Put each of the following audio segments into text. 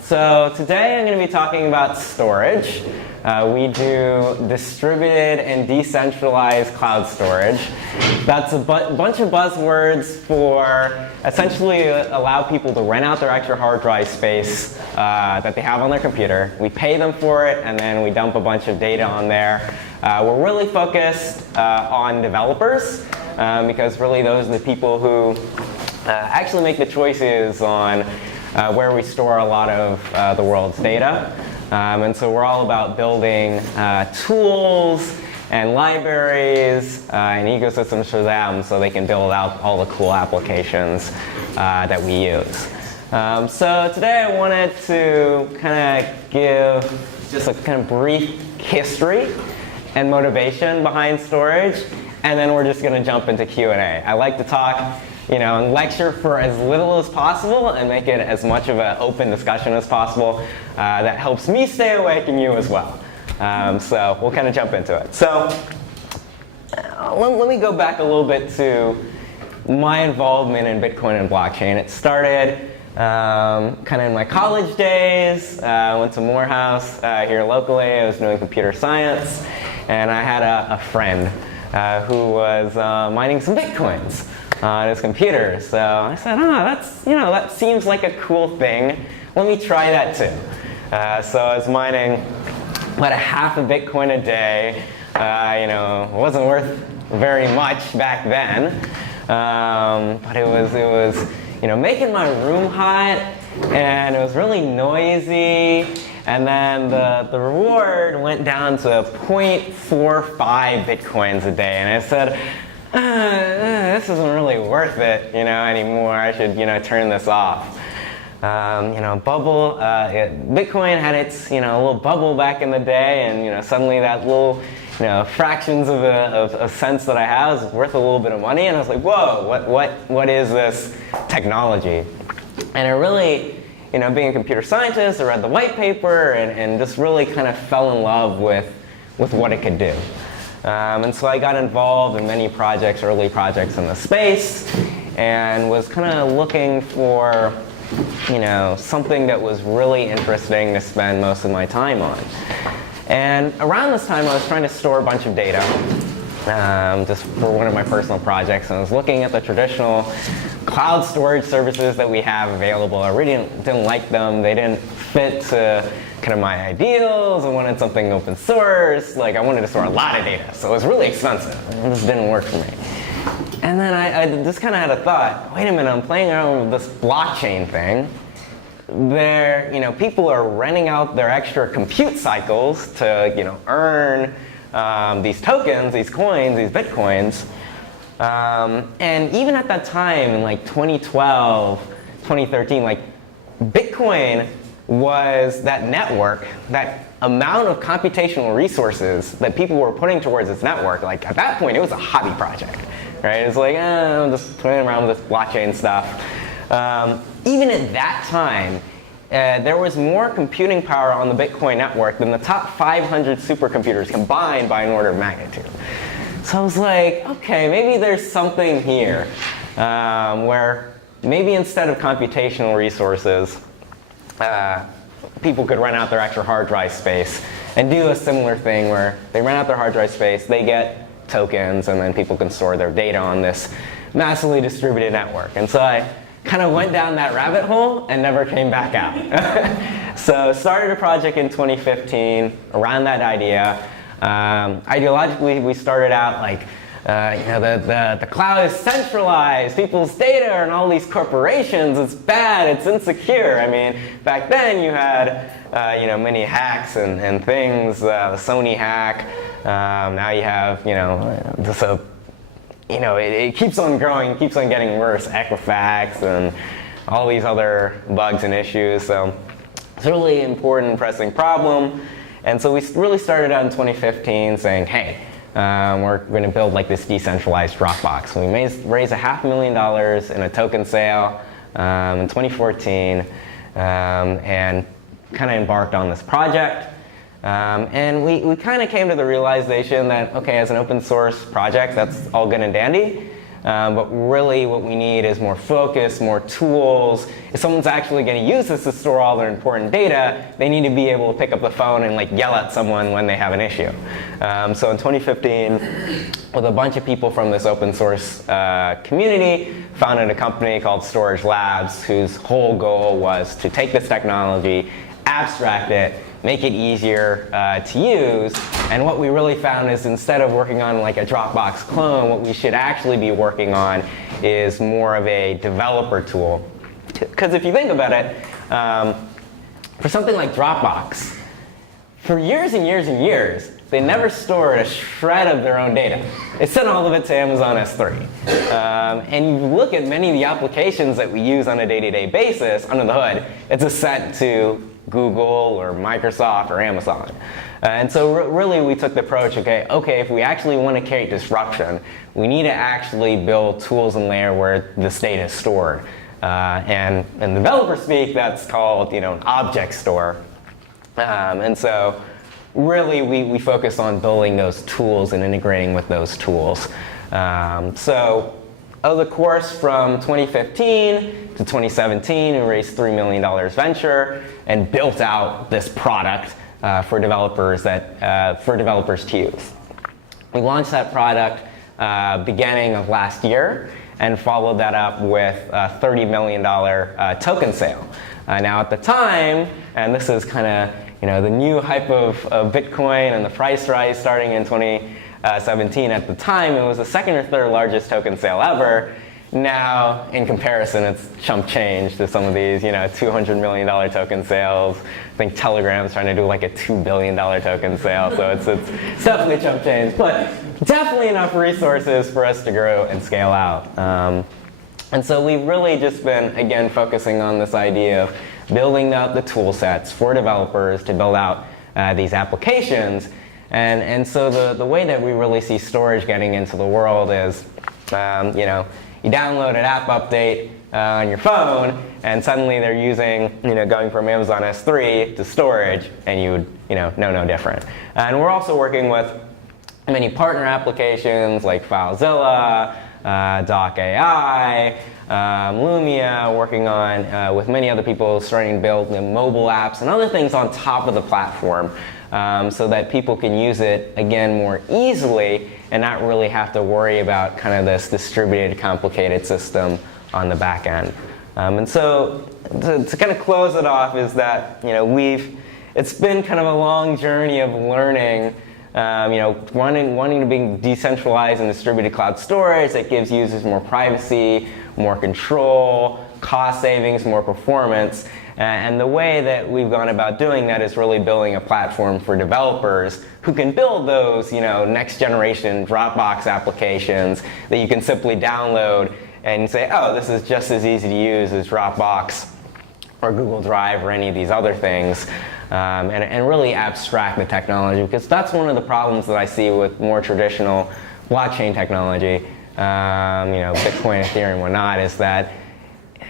So today I'm going to be talking about storage. We do distributed and decentralized cloud storage. That's a bunch of buzzwords for essentially allow people to rent out their extra hard drive space that they have on their computer. We pay them for it, and then we dump a bunch of data on there. We're really focused on developers because really those are the people who actually make the choices on where we store a lot of the world's data. And so we're all about building tools and libraries and ecosystems for them so they can build out all the cool applications that we use. So today I wanted to kind of give just a kind of brief history and motivation behind storage, and then we're just going to jump into Q&A. I like to talk and lecture for as little as possible and make it as much of an open discussion as possible. That helps me stay awake and you as well. So we'll kind of jump into it. So let me go back a little bit to my involvement in Bitcoin and blockchain. It started kind of in my college days. I went to Morehouse here locally. I was doing computer science, and I had a friend who was mining some Bitcoins on his computer. So I said, that seems like a cool thing. Let me try that too. So I was mining about a half a Bitcoin a day. It wasn't worth very much back then, but it was making my room hot, and it was really noisy. And then the reward went down to 0.45 Bitcoins a day, and I said, this isn't really worth it, anymore. I should, turn this off. Bitcoin had its, little bubble back in the day, and suddenly that little, fractions of a cents that I have is worth a little bit of money, and I was like, whoa, what is this technology? And I really, being a computer scientist, I read the white paper and just really kind of fell in love with what it could do. And so I got involved in many projects, early projects in the space, and was kind of looking for, something that was really interesting to spend most of my time on. And around this time, I was trying to store a bunch of data, just for one of my personal projects, and I was looking at the traditional cloud storage services that we have available. I really didn't like them. They didn't fit to kind of my ideals. I wanted something open source. I wanted to store a lot of data, so it was really expensive. It just didn't work for me. And then I just kind of had a thought, wait a minute, I'm playing around with this blockchain thing. People are renting out their extra compute cycles to, earn these tokens, these coins, these Bitcoins. And even at that time, in 2012, 2013, Bitcoin was that network, that amount of computational resources that people were putting towards its network. At that point, it was a hobby project, right? It's I'm just playing around with this blockchain stuff. Even at that time, there was more computing power on the Bitcoin network than the top 500 supercomputers combined by an order of magnitude. So I was like, okay, maybe there's something here where maybe instead of computational resources, people could rent out their extra hard drive space and do a similar thing where they rent out their hard drive space, they get tokens, and then people can store their data on this massively distributed network. And so I kind of went down that rabbit hole and never came back out. So started a project in 2015 around that idea. Ideologically, we started out the cloud is centralized, people's data are in all these corporations, it's bad, it's insecure. I mean, back then you had, many hacks and things, the Sony hack, now you have, it keeps on growing, it keeps on getting worse, Equifax and all these other bugs and issues. So it's a really important, pressing problem. And so we really started out in 2015 saying, hey, we're going to build this decentralized Dropbox. And we raised $500,000 in a token sale in 2014 and kind of embarked on this project. And we kind of came to the realization that, okay, as an open source project, that's all good and dandy. But really what we need is more focus, more tools. If someone's actually going to use this to store all their important data, they need to be able to pick up the phone and like yell at someone when they have an issue. So in 2015, with a bunch of people from this open source community, founded a company called Storj Labs, whose whole goal was to take this technology, abstract it, make it easier to use. And what we really found is instead of working on like a Dropbox clone, what we should actually be working on is more of a developer tool. Because if you think about it, for something like Dropbox, for years and years and years, they never stored a shred of their own data. They sent all of it to Amazon S3. And you look at many of the applications that we use on a day-to-day basis under the hood, it's sent to Google or Microsoft or Amazon. And so really we took the approach, okay, if we actually want to create disruption, we need to actually build tools and layer where this data is stored. And in developer speak, that's called an object store. And so really we focus on building those tools and integrating with those tools. So over the course from 2015 to 2017, we raised $3 million venture and built out this product for developers to use. We launched that product beginning of last year and followed that up with a $30 million token sale. Now at the time, and this is kind of the new hype of Bitcoin and the price rise starting in 2017, at the time it was the second or third largest token sale ever. Now, in comparison, it's chump change to some of these, $200 million token sales. I think Telegram's trying to do like a $2 billion token sale, so it's definitely chump change, but definitely enough resources for us to grow and scale out. And so we've really just been, again, focusing on this idea of building out the tool sets for developers to build out these applications. And so the way that we really see storage getting into the world is, you download an app update on your phone, and suddenly they're using, going from Amazon S3 to Storj, and you would, know no different. And we're also working with many partner applications like FileZilla, Doc.ai, Lumia, working on with many other people starting to build mobile apps and other things on top of the platform, so that people can use it again more easily and not really have to worry about kind of this distributed, complicated system on the back end. And so to kind of close it off is that it's been kind of a long journey of learning. Wanting to be decentralized and distributed cloud storage that gives users more privacy, more control, cost savings, more performance. And the way that we've gone about doing that is really building a platform for developers who can build those, next generation Dropbox applications that you can simply download and say, oh, this is just as easy to use as Dropbox or Google Drive or any of these other things. And really abstract the technology, because that's one of the problems that I see with more traditional blockchain technology, Bitcoin, Ethereum, whatnot, is that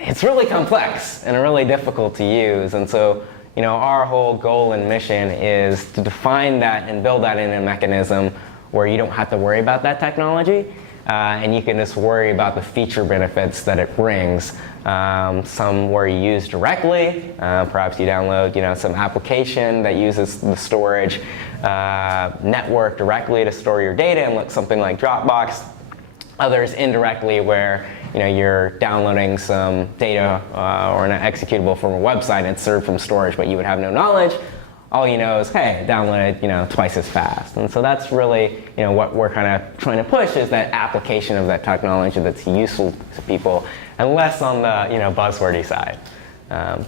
it's really complex and really difficult to use. And so, our whole goal and mission is to define that and build that in a mechanism where you don't have to worry about that technology, and you can just worry about the feature benefits that it brings. Some where you use directly, perhaps you download some application that uses the storage network directly to store your data and look something like Dropbox. Others indirectly where you're downloading some data or an executable from a website and it's served from storage, but you would have no knowledge. All you know is, hey, download it twice as fast. And so that's really what we're kind of trying to push, is that application of that technology that's useful to people, and less on the buzzwordy side.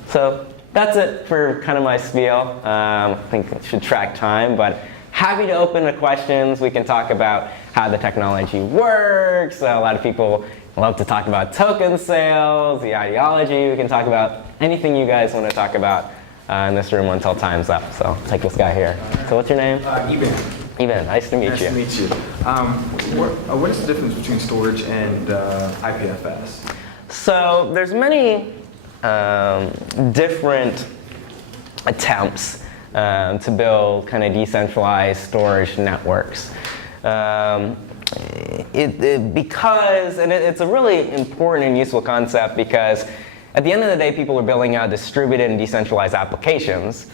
So that's it for kind of my spiel. I think it should track time, but happy to open to questions. We can talk about how the technology works. A lot of people love to talk about token sales, the ideology. We can talk about anything you guys want to talk about in this room until time's up. So I'll take this guy here. So what's your name? Eben. Eben, nice to meet you. Nice to meet you. What is the difference between Storj and IPFS? So there's many different attempts to build kind of decentralized storage networks. it's a really important and useful concept because at the end of the day, people are building out distributed and decentralized applications,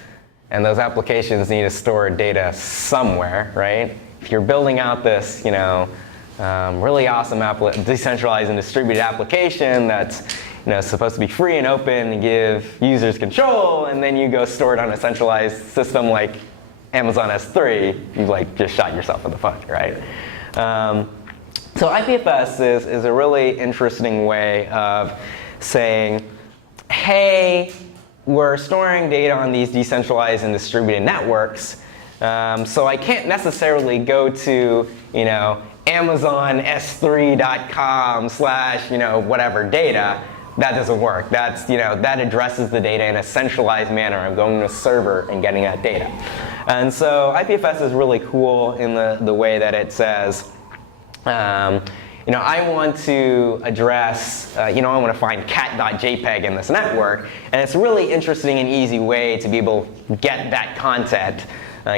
and those applications need to store data somewhere, right? If you're building out this, really awesome decentralized and distributed application that's supposed to be free and open and give users control, and then you go store it on a centralized system like Amazon S3, you just shot yourself in the foot, right? So IPFS is a really interesting way of saying, hey, we're storing data on these decentralized and distributed networks, so I can't necessarily go to, Amazon S3.com / whatever data. That doesn't work. That addresses the data in a centralized manner. I'm going to a server and getting that data. And so IPFS is really cool in the way that it says, I want to address, I want to find cat.jpg in this network, and it's a really interesting and easy way to be able to get that content,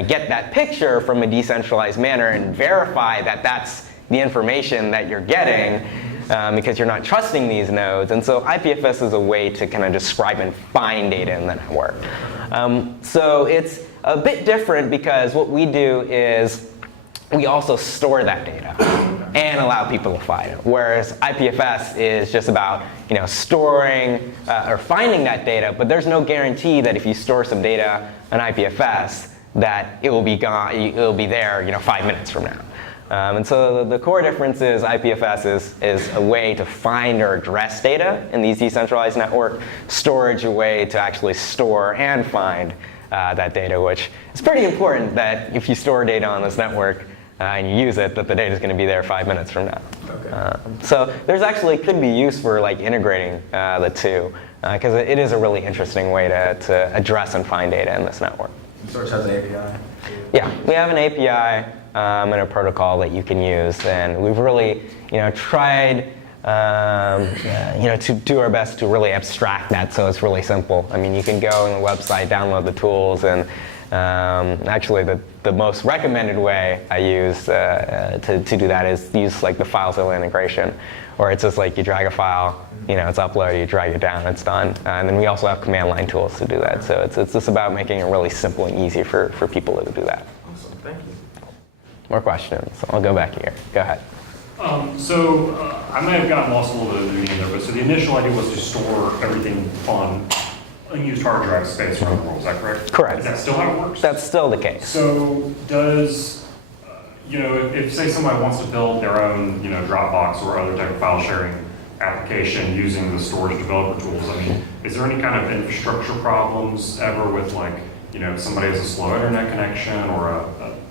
get that picture from a decentralized manner and verify that that's the information that you're getting because you're not trusting these nodes. And so IPFS is a way to kind of describe and find data in the network. So it's a bit different because what we do is we also store that data and allow people to find it. Whereas IPFS is just about storing or finding that data, but there's no guarantee that if you store some data on IPFS that it will be gone, it will be there 5 minutes from now. And so the core difference is IPFS is a way to find or address data in these decentralized network, Storj a way to actually store and find that data, which is pretty important that if you store data on this network and you use it, that the data is going to be there 5 minutes from now. Okay. So there's actually could be use for integrating the two, because it is a really interesting way to address and find data in this network. Storj has an API. Yeah, we have an API and a protocol that you can use, and we've really, tried, to do our best to really abstract that so it's really simple. I mean, you can go on the website, download the tools, and actually the most recommended way I use to do that is use the FileZilla integration, where it's just you drag a file, it's uploaded, you drag it down, it's done. And then we also have command line tools to do that. So it's just about making it really simple and easy for people to do that. Awesome, thank you. More questions? I'll go back here. Go ahead. I may have gotten lost a little bit in the beginning there, but so the initial idea was to store everything on unused hard drive space around the world. Is that correct? Correct. Is that still how it works? That's still the case. So does, if say somebody wants to build their own, Dropbox or other type of file sharing application using the Storj developer tools, is there any kind of infrastructure problems ever with somebody has a slow internet connection or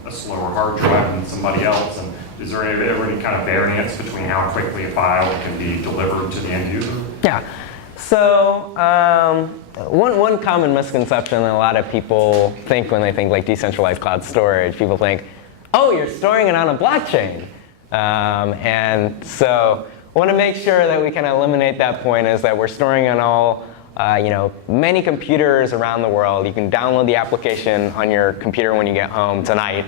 a slower hard drive than somebody else? And is there ever any kind of variance between how quickly a file can be delivered to the end user? Yeah. So one common misconception that a lot of people think when they think decentralized cloud storage, people think, oh, you're storing it on a blockchain. And so I want to make sure that we can eliminate that point, is that we're storing on all many computers around the world. You can download the application on your computer when you get home tonight.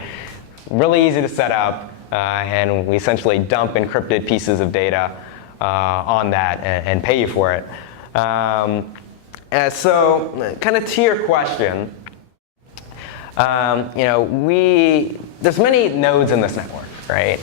Really easy to set up, and we essentially dump encrypted pieces of data on that and pay you for it. So kind of to your question, there's many nodes in this network, right?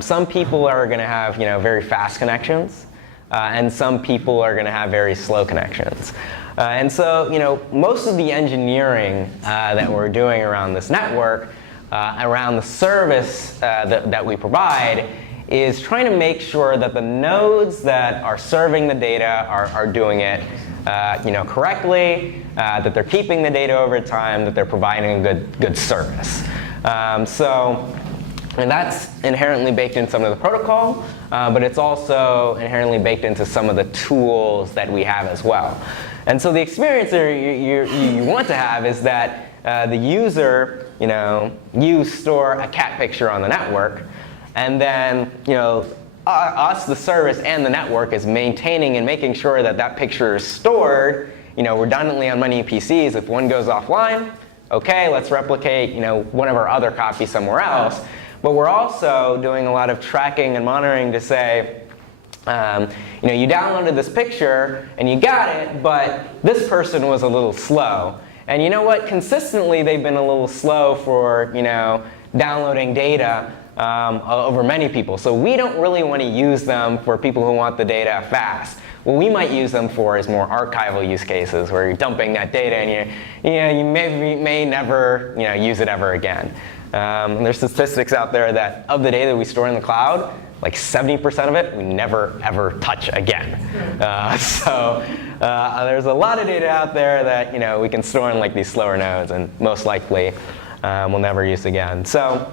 Some people are going to have very fast connections, and some people are going to have very slow connections. And so most of the engineering that we're doing around this network, around the service that we provide, is trying to make sure that the nodes that are serving the data are doing it correctly, that they're keeping the data over time, that they're providing a good service. And that's inherently baked in some of the protocol, but it's also inherently baked into some of the tools that we have as well. And so the experience that you want to have is that the user, you store a cat picture on the network, and then us, the service, and the network is maintaining and making sure that that picture is stored redundantly on many PCs. If one goes offline, okay, let's replicate one of our other copies somewhere else. but we're also doing a lot of tracking and monitoring to say, you downloaded this picture and you got it, but this person was a little slow. And you know what? Consistently, they've been a little slow for downloading data over many people. So we don't really want to use them for people who want the data fast. What we might use them for is more archival use cases where you're dumping that data and you may never use it ever again. And there's statistics out there that of the data we store in the cloud, like 70% of it we never ever touch again. So there's a lot of data out there that we can store in like these slower nodes and most likely we'll never use again. So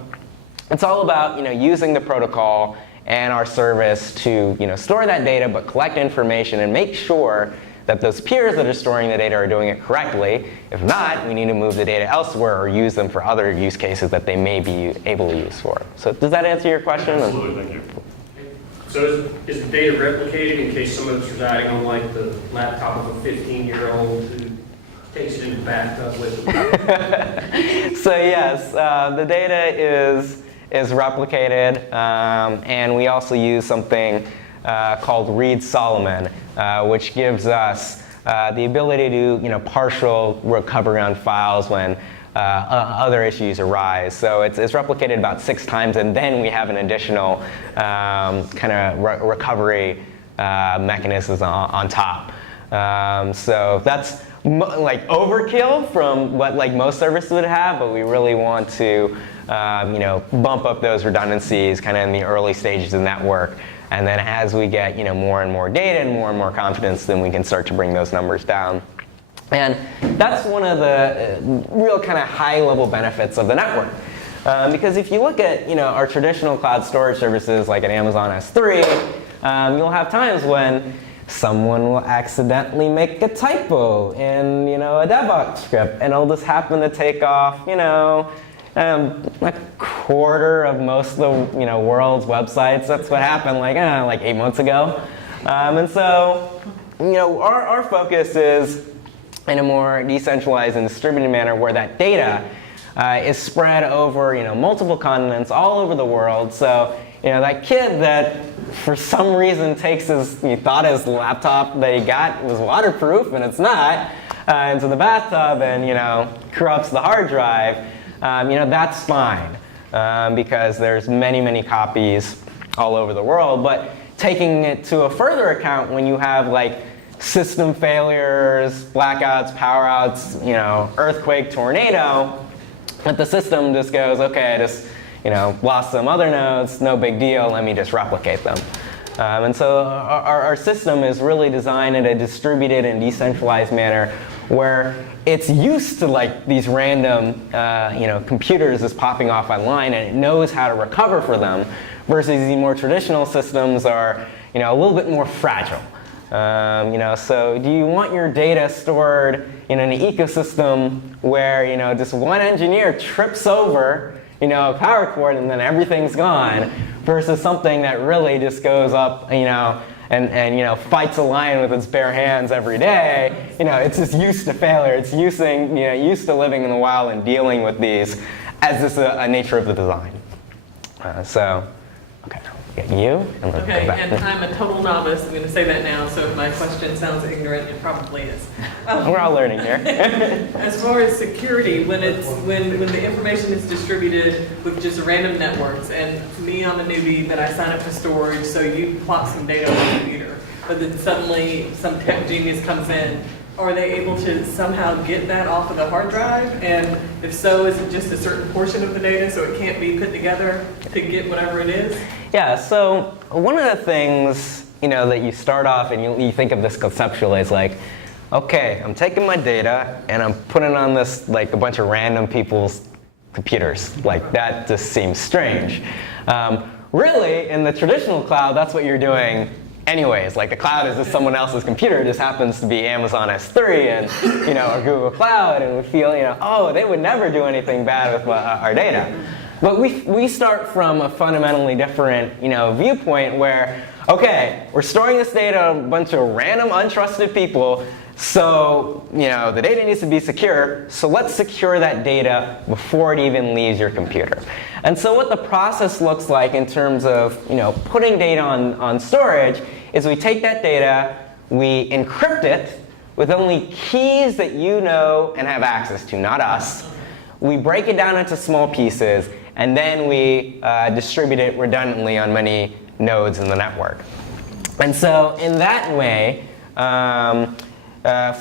it's all about using the protocol and our service to store that data, but collect information and make sure that those peers that are storing the data are doing it correctly. If not, we need to move the data elsewhere or use them for other use cases that they may be able to use for. So does that answer your question? Absolutely, thank you. So is the data replicated in case someone's residing on like the laptop of a 15-year-old who takes it in the bathtub with them? So yes, the data is replicated, and we also use something called Reed-Solomon, which gives us the ability to partial recovery on files when other issues arise. So it's replicated about 6 times, and then we have an additional kind of recovery mechanisms on top. So that's like overkill from what like most services would have, but we really want to bump up those redundancies kind of in the early stages of the network. And then as we get more and more data and more confidence, then we can start to bring those numbers down. And that's one of the real kind of high-level benefits of the network. Because if you look at our traditional cloud storage services like at Amazon S3, you'll have times when someone will accidentally make a typo in a DevOps script, and it'll just happen to take off a quarter of most of the world's websites. That's what happened like 8 months ago. And so our focus is in a more decentralized and distributed manner where that data is spread over multiple continents all over the world. So that kid that for some reason he thought his laptop that he got was waterproof and it's not, into the bathtub and corrupts the hard drive, that's fine because there's many copies all over the world. But taking it to a further account when you have like system failures, blackouts, power outs, earthquake, tornado, that the system just goes, okay, I just lost some other nodes, no big deal, let me just replicate them. And so our system is really designed in a distributed and decentralized manner where it's used to like these random computers just popping off online, and it knows how to recover for them, versus the more traditional systems are a little bit more fragile. So do you want your data stored in an ecosystem where just one engineer trips over a power cord and then everything's gone, versus something that really just goes up and fights a lion with its bare hands every day? It's just used to failure. It's used to living in the wild and dealing with these as just a nature of the design. Okay. Get you. And then Okay, go back. and I'm a total novice. I'm going to say that now, so if my question sounds ignorant, it probably is. We're all learning here. As far as security, when the information is distributed with just random networks, and me, I'm a newbie, but I sign up for storage, so you plop some data on the computer, but then suddenly some tech genius comes in. Are they able to somehow get that off of the hard drive? And if so, is it just a certain portion of the data so it can't be put together to get whatever it is? Yeah, so one of the things, that you start off and you think of this conceptually is like, okay, I'm taking my data and I'm putting it on this, like a bunch of random people's computers. Like that just seems strange. Really, in the traditional cloud, that's what you're doing anyways. Like the cloud is just someone else's computer. It just happens to be Amazon S3 and or Google Cloud, and we feel oh, they would never do anything bad with our data. But we start from a fundamentally different viewpoint where, okay, we're storing this data on a bunch of random untrusted people. So, the data needs to be secure, so let's secure that data before it even leaves your computer. And so what the process looks like in terms of, putting data on storage is we take that data, we encrypt it with only keys that you know and have access to, not us. We break it down into small pieces, and then we distribute it redundantly on many nodes in the network. And so in that way,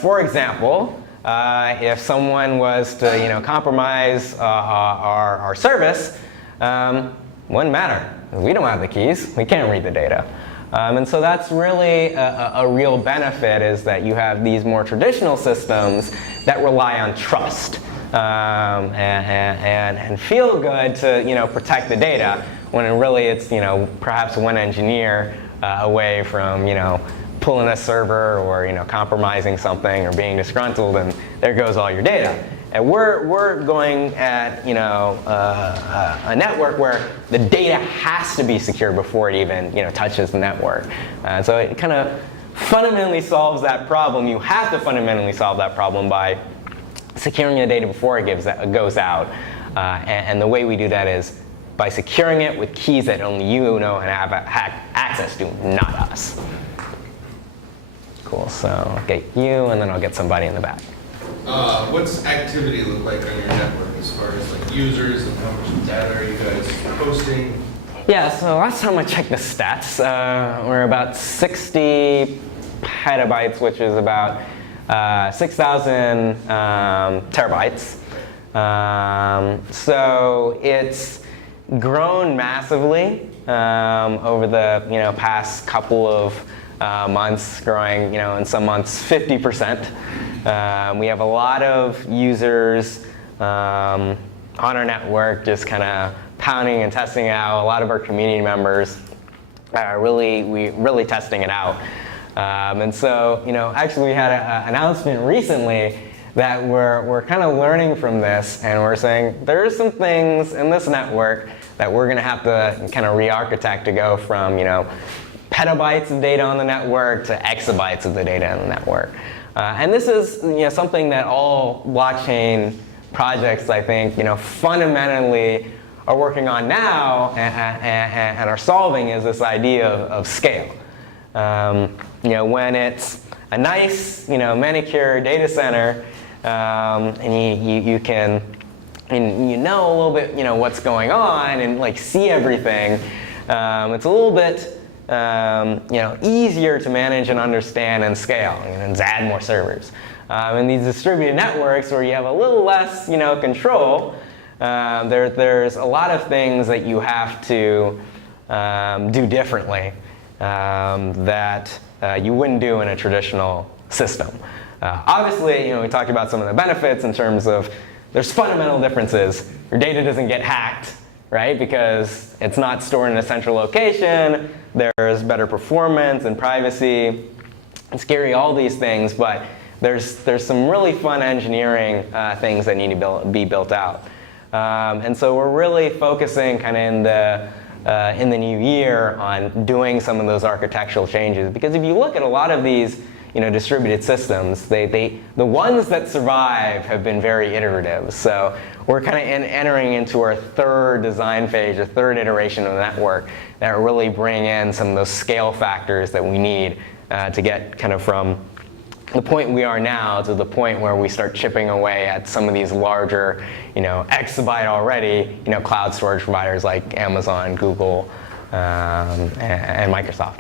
for example, if someone was to compromise our service, wouldn't matter. We don't have the keys. We can't read the data. And so that's really a real benefit, is that you have these more traditional systems that rely on trust and feel good to protect the data, when really it's perhaps one engineer away from pulling a server or compromising something or being disgruntled, and there goes all your data. And we're going at a network where the data has to be secure before it even touches the network. So it kind of fundamentally solves that problem. You have to fundamentally solve that problem by securing the data before it goes out. And the way we do that is by securing it with keys that only you know and have access to, not us. Cool, so I'll get you, and then I'll get somebody in the back. What's activity look like on your network as far as users, and how much data are you guys posting? Yeah, so last time I checked the stats, we're about 60 petabytes, which is about 6,000 terabytes. So it's grown massively over the past couple of months, growing in some months 50%. We have a lot of users on our network just kind of pounding and testing it out. A lot of our community members are really testing it out. And so actually we had an announcement recently that we're kind of learning from this, and we're saying there's some things in this network that we're going to have to kind of re-architect to go from petabytes of data on the network to exabytes of the data on the network. And this is something that all blockchain projects, I think, fundamentally are working on now and are solving, is this idea of scale. When it's a nice, manicured data center, and you can, and a little bit, what's going on and see everything, it's a little bit easier to manage and understand and scale, and add more servers. In these distributed networks where you have a little less, control, there's a lot of things that you have to do differently that you wouldn't do in a traditional system. Obviously, we talked about some of the benefits in terms of there's fundamental differences. Your data doesn't get hacked, right? Because it's not stored in a central location. There's better performance and privacy. It's scary, all these things, but there's some really fun engineering things that need to be built out. And so we're really focusing kind of in the new year on doing some of those architectural changes. Because if you look at a lot of these distributed systems, the ones that survive have been very iterative. So we're kind of entering into our third design phase, a third iteration of the network that really bring in some of those scale factors that we need to get kind of from the point we are now to the point where we start chipping away at some of these larger, exabyte already, cloud storage providers like Amazon, Google, and Microsoft.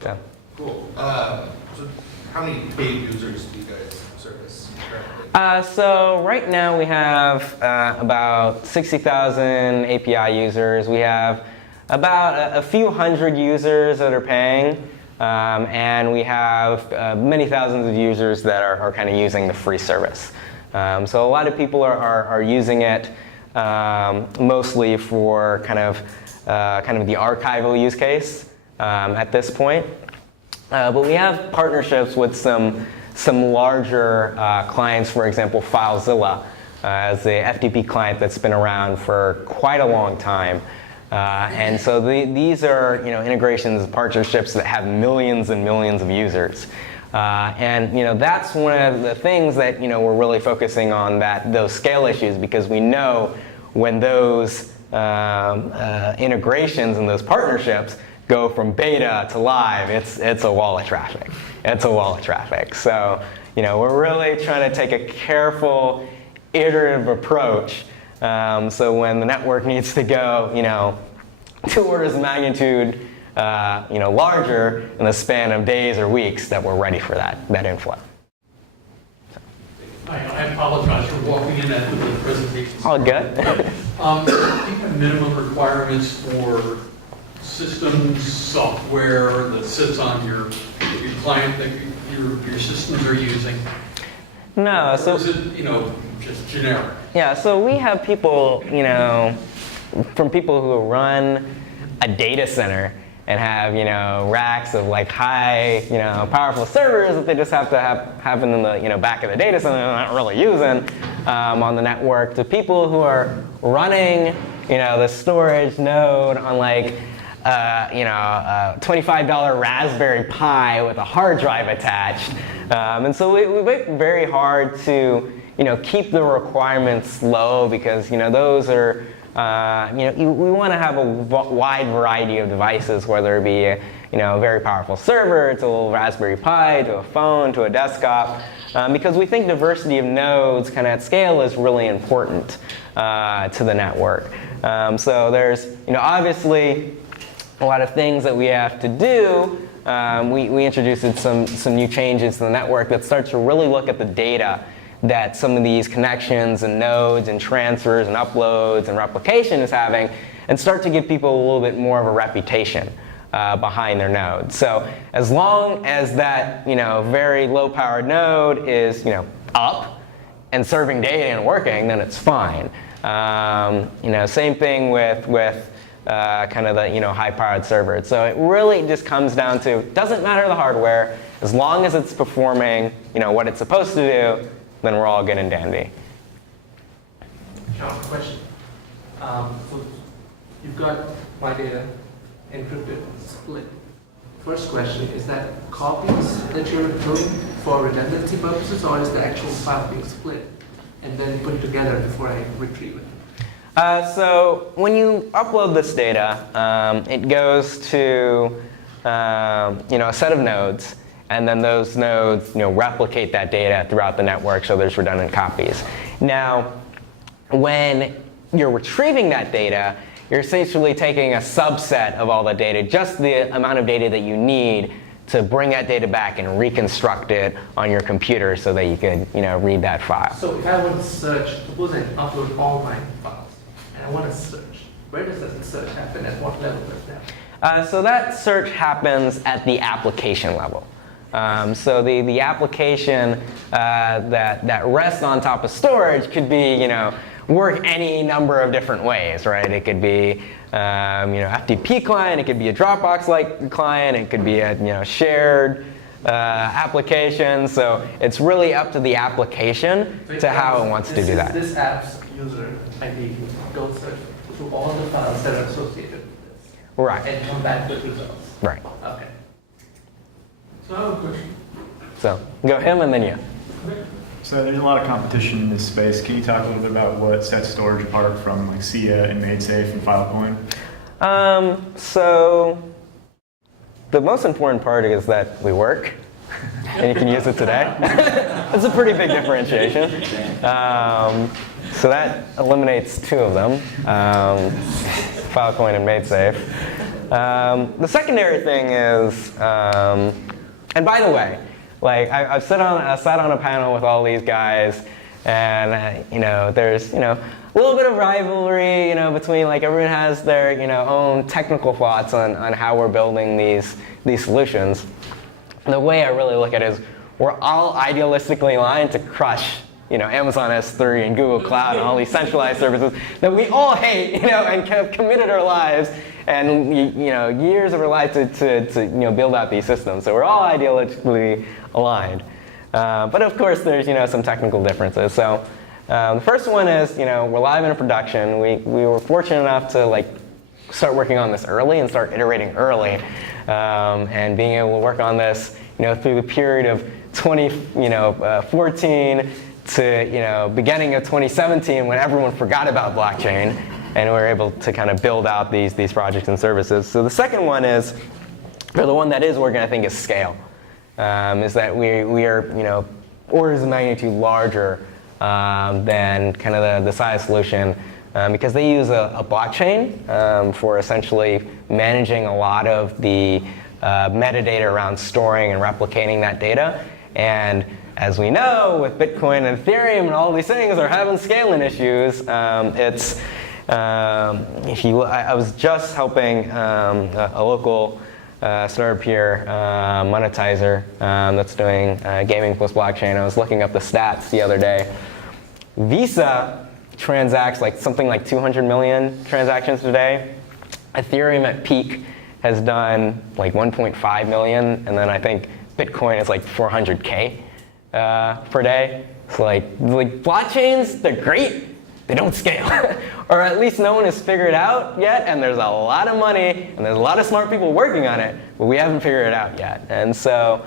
So. Cool. So how many paid users do you guys service currently? So right now we have about 60,000 API users. We have about a few hundred users that are paying. And we have many thousands of users that are kind of using the free service. So a lot of people are using it mostly for kind of the archival use case at this point. But we have partnerships with some larger clients, for example, FileZilla as the FTP client that's been around for quite a long time. And so these are integrations, partnerships that have millions and millions of users. And that's one of the things that we're really focusing on, those scale issues, because we know when those integrations and those partnerships go from beta to live, it's a wall of traffic. It's a wall of traffic. So we're really trying to take a careful, iterative approach. So when the network needs to go 2 orders of magnitude larger in the span of days or weeks, that we're ready for that inflow. I apologize for walking in after the presentation. All good. Do you have minimum requirements for systems, software that sits on your client that your systems are using? No, Or is it, just generic? Yeah, so we have people, from people who run a data center and have, racks of like high, powerful servers that they just have to have in the, back of the data center they're not really using on the network, to people who are running, the storage node on like, a $25 Raspberry Pi with a hard drive attached. And so we work very hard to, keep the requirements low, because, those are, we want to have a wide variety of devices, whether it be a very powerful server, to a little Raspberry Pi, to a phone, to a desktop, because we think diversity of nodes kind of at scale is really important to the network. So there's, obviously a lot of things that we have to do. We introduced some new changes to the network that starts to really look at the data that some of these connections and nodes and transfers and uploads and replication is having, and start to give people a little bit more of a reputation behind their node. So as long as that very low-powered node is up and serving data and working, then it's fine. Same thing with kind of the high-powered servers. So it really just comes down to, doesn't matter the hardware, as long as it's performing what it's supposed to do, then we're all good and dandy. Shawn, question. So you've got my data encrypted, split. First question, is that copies that you're doing for redundancy purposes, or is the actual file being split and then put together before I retrieve it? So when you upload this data, it goes to a set of nodes, and then those nodes replicate that data throughout the network, so there's redundant copies. Now, when you're retrieving that data, you're essentially taking a subset of all the data, just the amount of data that you need to bring that data back and reconstruct it on your computer so that you could read that file. So if I want to search, suppose I upload all my files, and I want to search, where does that search happen? At what level does that? So that search happens at the application level. So the application that rests on top of storage could be, work any number of different ways, right? It could be, FTP client. It could be a Dropbox-like client. It could be a shared application. So it's really up to the application to how it wants to do that. This app's user ID goes search through all the files that are associated with this. Right. And come back with results. Right. Okay. So I have a question. So go him and then you. So there's a lot of competition in this space. Can you talk a little bit about what sets Storj apart from like SIA and MadeSafe and Filecoin? So the most important part is that we work, and you can use it today. That's a pretty big differentiation. So that eliminates 2 of them, Filecoin and MadeSafe. The secondary thing is, and by the way, like I've sat on a panel with all these guys, and there's a little bit of rivalry, between like everyone has their own technical thoughts on how we're building these solutions. And the way I really look at it is we're all idealistically aligned to crush Amazon S3 and Google Cloud and all these centralized services that we all hate, and have committed our lives and years of our lives to build out these systems. So we're all ideologically aligned. But of course, there's some technical differences. So the first one is we're live in production. We were fortunate enough to start working on this early and start iterating early, and being able to work on this through the period of 2014 to beginning of 2017 when everyone forgot about blockchain, and we were able to kind of build out these projects and services. So the second one is, or the one that is working, I think, is scale. Is that we are orders of magnitude larger than kind of the size solution because they use a blockchain for essentially managing a lot of the metadata around storing and replicating that data. And as we know, with Bitcoin and Ethereum and all these things are having scaling issues. I was just helping a local startup here, monetizer, that's doing gaming plus blockchain. I was looking up the stats the other day. Visa transacts something like 200 million transactions today. Ethereum at peak has done 1.5 million, and then I think Bitcoin is 400K per day. So blockchains, they're great, they don't scale. Or at least no one has figured it out yet, and there's a lot of money, and there's a lot of smart people working on it, but we haven't figured it out yet. And so,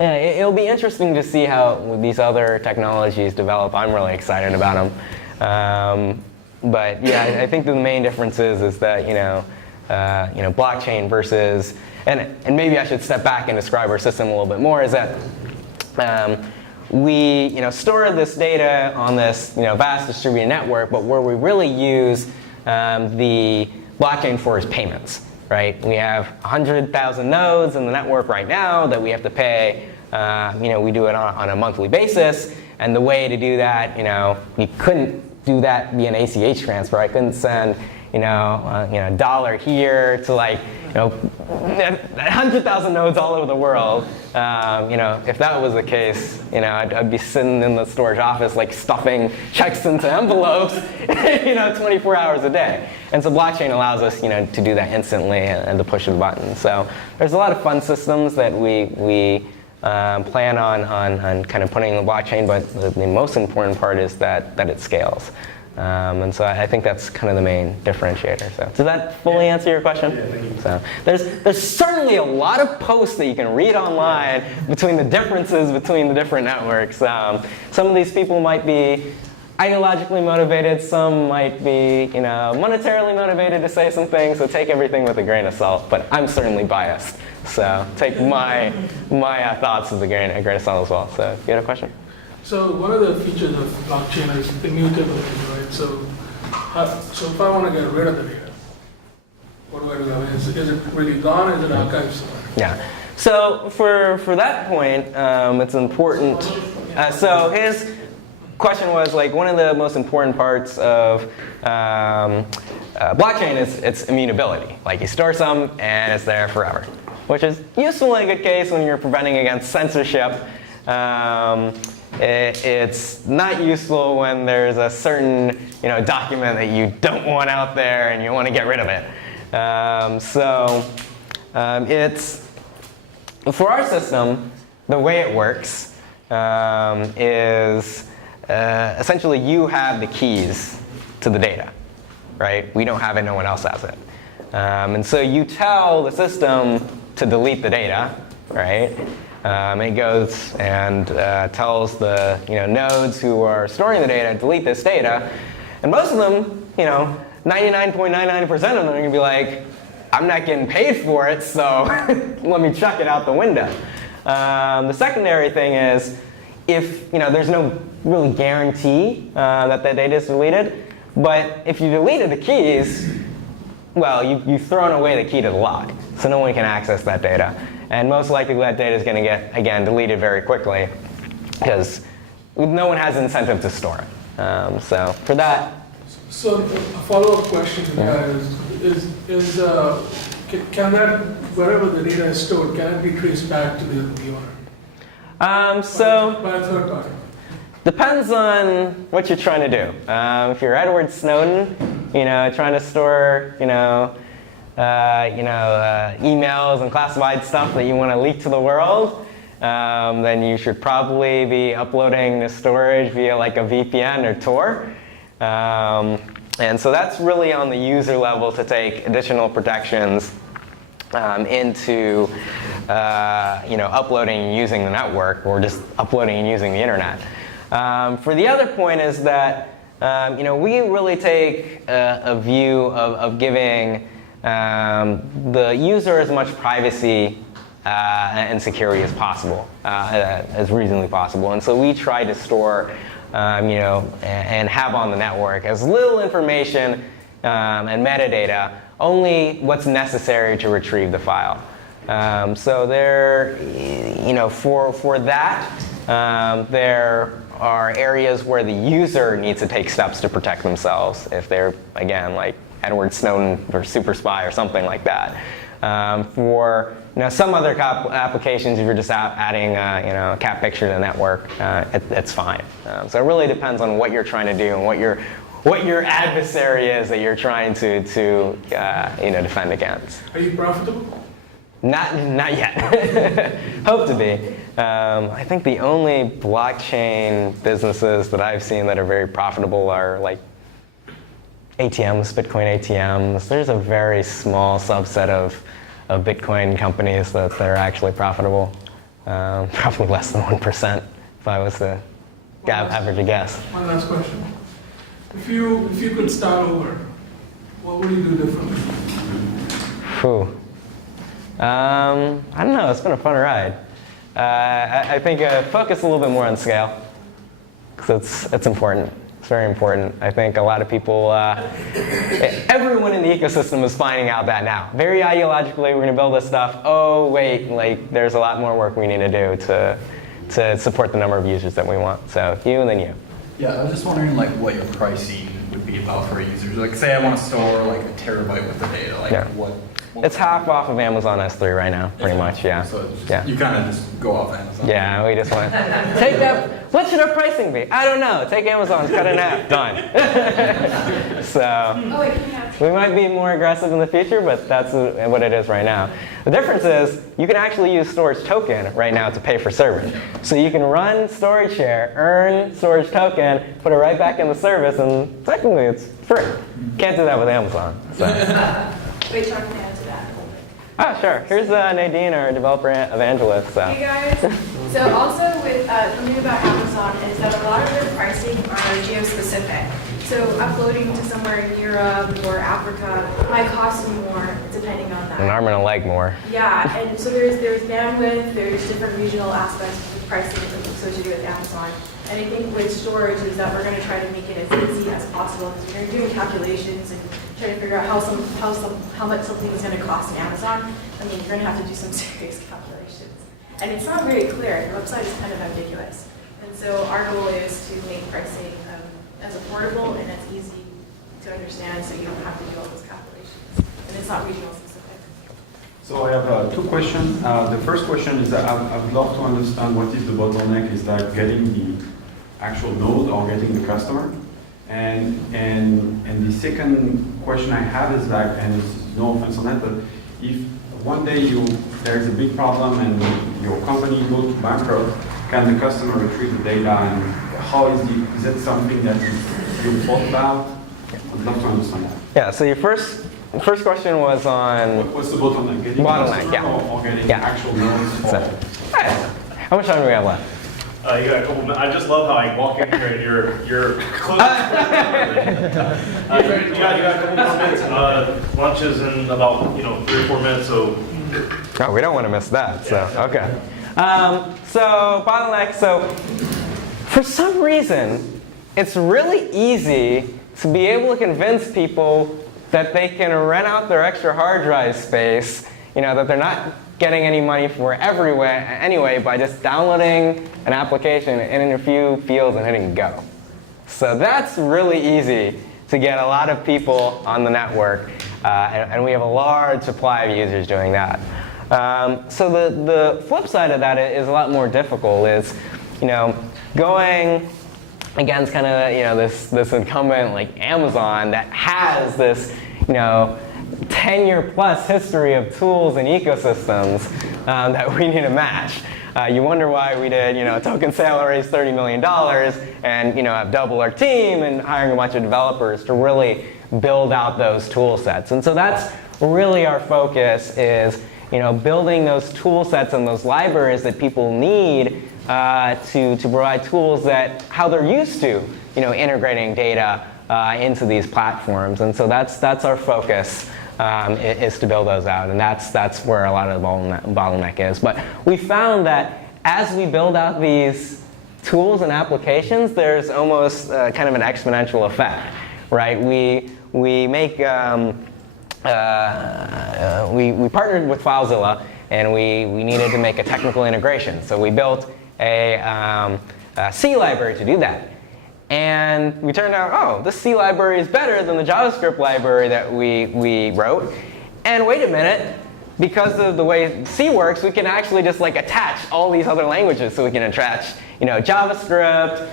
it'll be interesting to see how these other technologies develop. I'm really excited about them. But yeah, I think the main difference is that, blockchain versus, and maybe I should step back and describe our system a little bit more, is that we store this data on this vast distributed network, but where we really use the blockchain for is payments, right? We have 100,000 nodes in the network right now that we have to pay. We do it on a monthly basis, and the way to do that, we couldn't do that via an ACH transfer. I couldn't send a dollar here to 100,000 nodes all over the world. If that was the case, I'd be sitting in the Storj office stuffing checks into envelopes, 24 hours a day. And so blockchain allows us, to do that instantly and to push a button. So there's a lot of fun systems that we plan on kind of putting in the blockchain, but the most important part is that it scales. And so I think that's kind of the main differentiator. So does that fully answer your question? Yeah, thank you. So there's certainly a lot of posts that you can read online between the differences between the different networks. Some of these people might be ideologically motivated, some might be monetarily motivated to say some things, so take everything with a grain of salt, but I'm certainly biased. So take my thoughts with a grain of salt as well. So you had a question? So one of the features of blockchain is immutability, right? So if I want to get rid of the data, what do I do? Is it really gone? Is it archived somewhere? Yeah. So for that point, it's important. So his question was one of the most important parts of blockchain is its immutability. You store some and it's there forever, which is useful in a good case when you're preventing against censorship. It's not useful when there's a certain document that you don't want out there and you want to get rid of it. It's for our system, the way it works is essentially you have the keys to the data, right? We don't have it, no one else has it. And so you tell the system to delete the data, right? It goes and tells the nodes who are storing the data, delete this data. And most of them, 99.99% of them are going to be like, I'm not getting paid for it, so let me chuck it out the window. The secondary thing is, if there's no real guarantee that the data is deleted, but if you deleted the keys, well, you've thrown away the key to the lock, so no one can access that data. And most likely that data is going to get, again, deleted very quickly because no one has an incentive to store it. So for that. So a follow-up question to that is can that, wherever the data is stored, can it be traced back to the owner? By a third party? Depends on what you're trying to do. If you're Edward Snowden, trying to store, emails and classified stuff that you want to leak to the world, then you should probably be uploading the storage via a VPN or Tor. And so that's really on the user level to take additional protections into uploading and using the network or just uploading and using the internet. For the other point is that we really take a view of giving the user as much privacy and security as possible, as reasonably possible. And so we try to store, and have on the network as little information and metadata, only what's necessary to retrieve the file. So there, for that, there are areas where the user needs to take steps to protect themselves if they're, again, like Edward Snowden or super spy or something like that. For some other applications, if you're just adding a cat picture to the network, it's fine. So it really depends on what you're trying to do and what your adversary is that you're trying to defend against. Are you profitable? Not yet. Hope to be. I think the only blockchain businesses that I've seen that are very profitable are like ATMs, Bitcoin ATMs. There's a very small subset of Bitcoin companies that are actually profitable. Probably less than 1% if I was to average a guess. One last question. If you could start over, what would you do differently? Whew. I don't know. It's been a fun ride. I think focus a little bit more on scale, because it's important. It's very important. I think a lot of people, everyone in the ecosystem is finding out that now. Very ideologically, we're going to build this stuff. Oh wait, there's a lot more work we need to do to support the number of users that we want. So you and then you. Yeah, I was just wondering what your pricing would be about for users. Like, say I want to store a terabyte worth of data. What It's half off of Amazon S3 right now, pretty much, yeah. So you kind of just go off Amazon. Yeah, we just want to take that. What should our pricing be? I don't know. Take Amazon's, cut it in half, done. So we might be more aggressive in the future, but that's what it is right now. The difference is you can actually use Storj token right now to pay for service. So you can run Storj share, earn Storj token, put it right back in the service, and technically it's free. Can't do that with Amazon. So. Wait, Sean, can I add to that? Oh, sure. Here's Nadine, our developer evangelist. So. Hey guys. So also with something about Amazon is that a lot of their pricing are geo-specific. So uploading to somewhere in Europe or Africa might cost more depending on that. An arm and a leg more. Yeah, and so there's bandwidth, there's different regional aspects of pricing associated with Amazon. And I think with Storj is that we're going to try to make it as easy as possible because we're doing calculations and trying to figure out how much something is going to cost in Amazon. I mean, you're going to have to do some serious calculations. And it's not very clear. The website is kind of ambiguous. And so our goal is to make pricing as affordable and as easy to understand so you don't have to do all those calculations. And it's not regional specific. So I have two questions. The first question is that I'd love to understand what is the bottleneck. Is that getting the actual node or getting the customer? And the second question I have is that, and it's no offense on that, but if one day there's a big problem and your company goes to bankrupt, can the customer retrieve the data, and how is it something that you've thought about? I'd love to understand that. Yeah, so your first question was on... What's the bottleneck? Getting bottleneck, yeah. Or getting actual nodes? How much time do we have left? You got a couple minutes. I just love how I walk in here and you're close. You got a couple more minutes. Lunch is in about 3 or 4 minutes, so. Oh, we don't want to miss that. So okay. So bottleneck. So for some reason, it's really easy to be able to convince people that they can rent out their extra hard drive space. That they're not getting any money for anyway by just downloading an application in a few fields and hitting go. So that's really easy to get a lot of people on the network, and we have a large supply of users doing that. So the flip side of that is a lot more difficult. Is going against kind of this incumbent like Amazon that has this 10-year plus history of tools and ecosystems that we need to match. You wonder why we did, a token sale raise $30 million and, have doubled our team and hiring a bunch of developers to really build out those tool sets. And so that's really our focus is building those tool sets and those libraries that people need to provide tools that how they're used to integrating data into these platforms. And so that's our focus, is to build those out, and that's where a lot of the bottleneck is. But we found that as we build out these tools and applications, there's almost kind of an exponential effect, right? We make we partnered with FileZilla, and we needed to make a technical integration. So we built a C library to do that. And we turned out, oh, this C library is better than the JavaScript library that we wrote. And wait a minute, because of the way C works, we can actually just attach all these other languages. So we can attach JavaScript,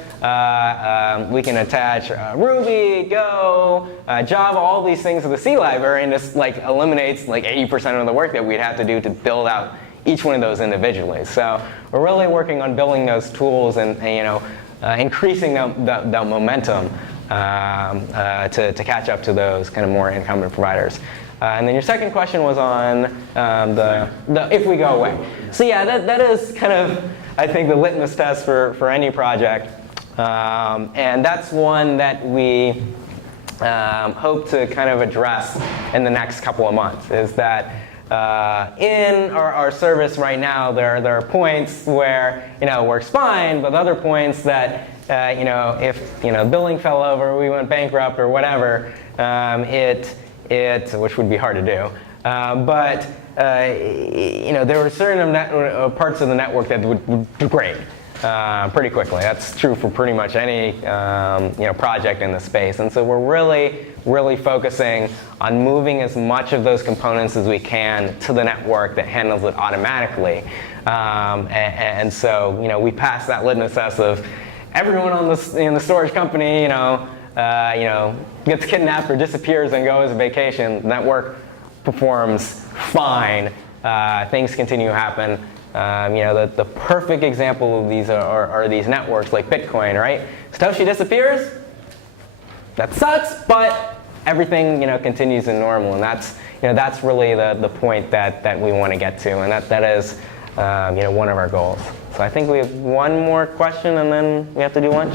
we can attach Ruby, Go, Java, all these things to the C library, and just eliminates 80% of the work that we'd have to do to build out each one of those individually. So we're really working on building those tools and increasing the momentum to catch up to those kind of more incumbent providers. And then your second question was on the if we go away. So yeah, that is kind of, I think, the litmus test for any project. And that's one that we hope to kind of address in the next couple of months, is that in our service right now, there are points where it works fine, but other points that if billing fell over, we went bankrupt or whatever, which would be hard to do. But there were certain parts of the network that would degrade pretty quickly. That's true for pretty much any project in the space. And so we're really focusing on moving as much of those components as we can to the network that handles it automatically. And so we pass that litmus test of everyone in the storage company gets kidnapped or disappears and goes on vacation. The network performs fine. Things continue to happen. The perfect example of these are these networks like Bitcoin, right? Satoshi disappears. That sucks, but everything continues in normal, and that's really the point that we want to get to, and that is one of our goals. So I think we have one more question, and then we have to do lunch.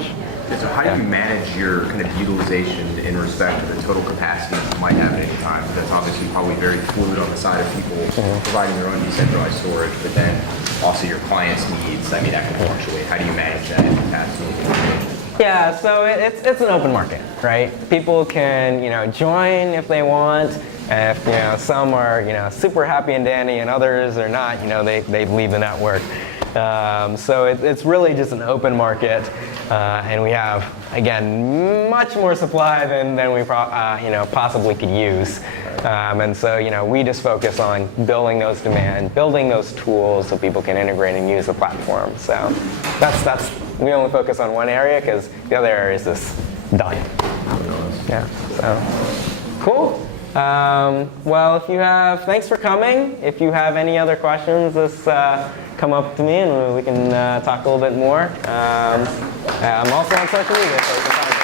Yeah, so how do you manage your kind of utilization in respect to the total capacity you might have at any time? That's obviously probably very fluid on the side of people providing their own decentralized storage, but then also your clients' needs. I mean, that can fluctuate. How do you manage that capacity utilization? Yeah, so it's an open market, right? People can join if they want. And if some are super happy and dandy, and others are not, they leave the network. So it's really just an open market, and we have, again, much more supply than we possibly could use. And so we just focus on building those demand, building those tools so people can integrate and use the platform. So that's we only focus on one area because the other area is just done. Yeah. So cool. Well, thanks for coming. If you have any other questions, just come up to me and we can talk a little bit more. I'm also on social media, so